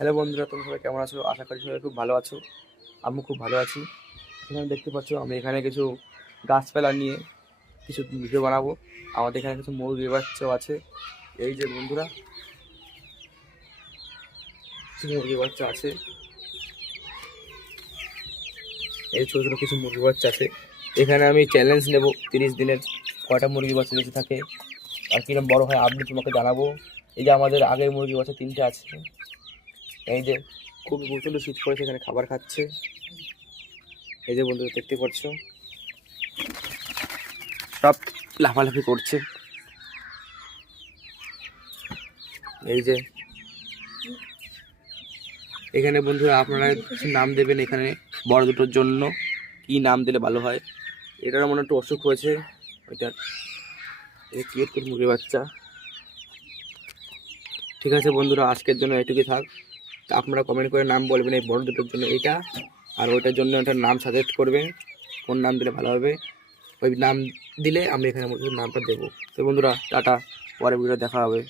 Hello বন্ধুরা, তোমরা সবাই কেমন আছো? আশা করি সবাই খুব ভালো আছো। আমিও খুব ভালো আছি। এখানে দেখতে পাচ্ছ আমি এখানে কিছু গাছপালা নিয়ে কিছু ভিডিও বানাবো। আমাদের এখানে কিছু মুরগির বাচ্চাও আছে। এই যে বন্ধুরা, কিছু মুরগির বাচ্চা আছে। এই ছোটো ছোটো কিছু মুরগির বাচ্চা আছে। এখানে আমি চ্যালেঞ্জ নেব 30 দিনের কয়টা মুরগির বাচ্চা বেঁচে থাকে আর কিরকম বড় হয় আপনি তোমাকে জানাবো। এই যে আমাদের আগের মুরগির বাচ্চা 3টে আছে। এই যে খুব প্রচণ্ড শীত পড়েছে, এখানে খাবার খাচ্ছে। এই যে বন্ধুরা দেখতে পাচ্ছ সব লাফালাফি করছে। এই যে এখানে বন্ধুরা আপনারা কিছু নাম দেবেন এখানে বড় দুটোর জন্য। কি নাম দিলে ভালো হয়? এটার মনে একটু অসুখ হয়েছে, ওইটার কিউট মুরগির বাচ্চা। ঠিক আছে বন্ধুরা, আজকের জন্য এটুকুই থাক। তা আপনারা কমেন্ট করে নাম বলবেন এই বড় দুটোর জন্য এইটা, আর ওইটার জন্য একটা নাম সাজেস্ট করবেন কোন নাম দিলে ভালো হবে। ওই নাম দিলে আমি এখানে নামটা দেবো। তো বন্ধুরা টাটা, পরে ভিডিও দেখা হবে।